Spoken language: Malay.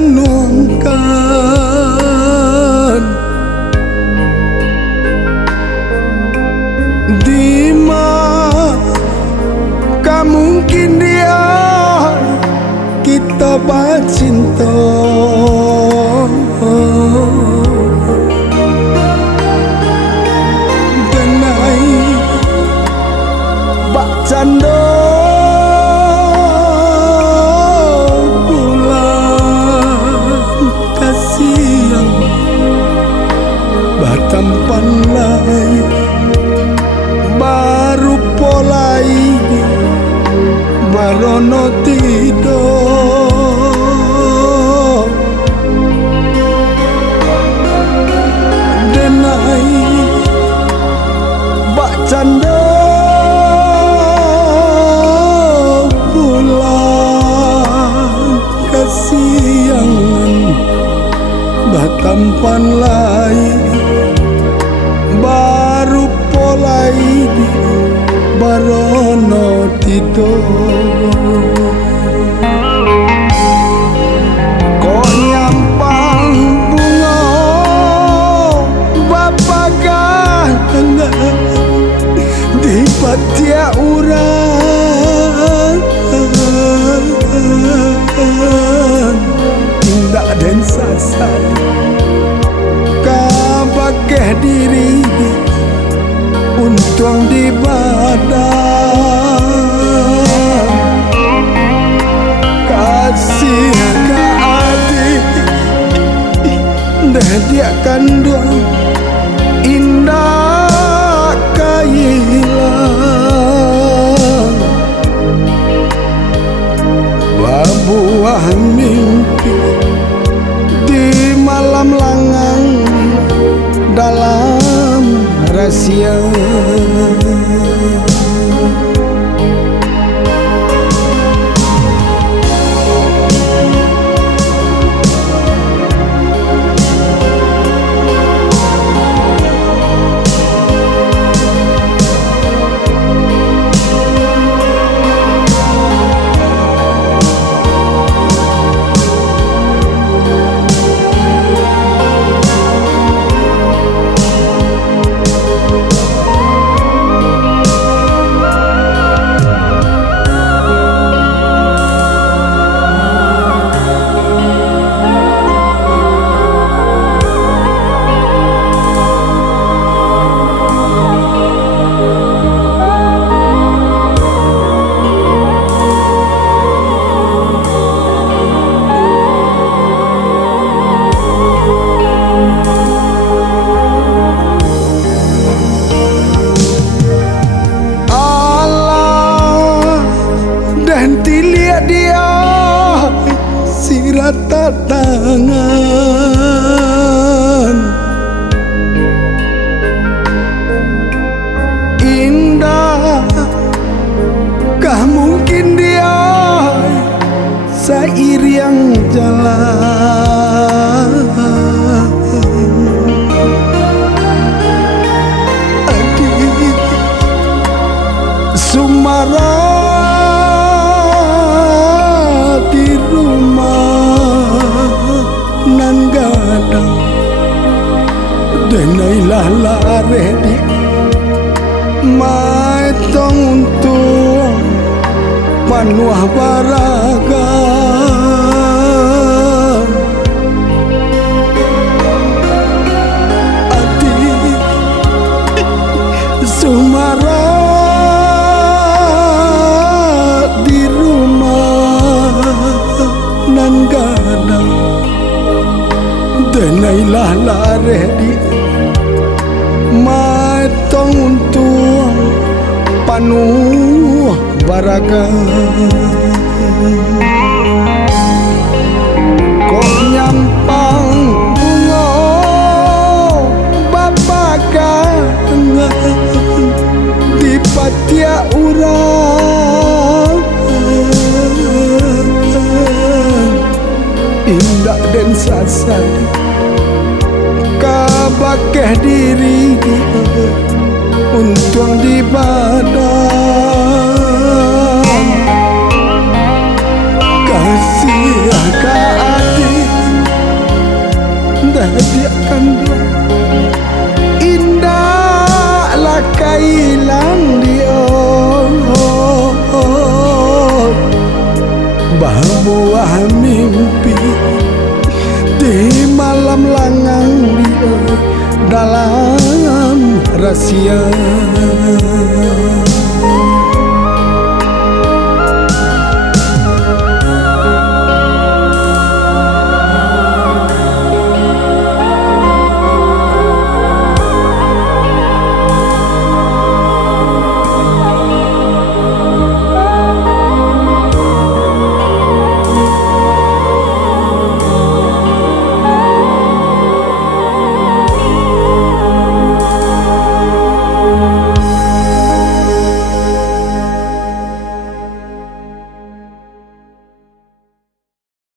nuangkan Dimana mungkin dia kita bercinta Denai bak cando tampan lain baru polai barono tidur denai bak canda bulan kasiangan batampan lain baru polai barono tidur kok nyampang bunga bapakan di patia urang tindak dan sasar kabakeh diri untung di badan kasih ke adik dah dia kandung indah kailang babuah mimpi di malam langang dalam rahasia dia sirat tangan indah kah mungkin dia seiring jalan adik Sumara denailah lare di mai tong untung panuah baraga ati Sumara di rumah nan gadang denailah lare di matong untung panuh baraga kok nyampang bunga bapakan di patia urang indah dan sasadi kabakeh diri untung di badan kasih ka hati mimpi di malam langang dia dalam rahasia.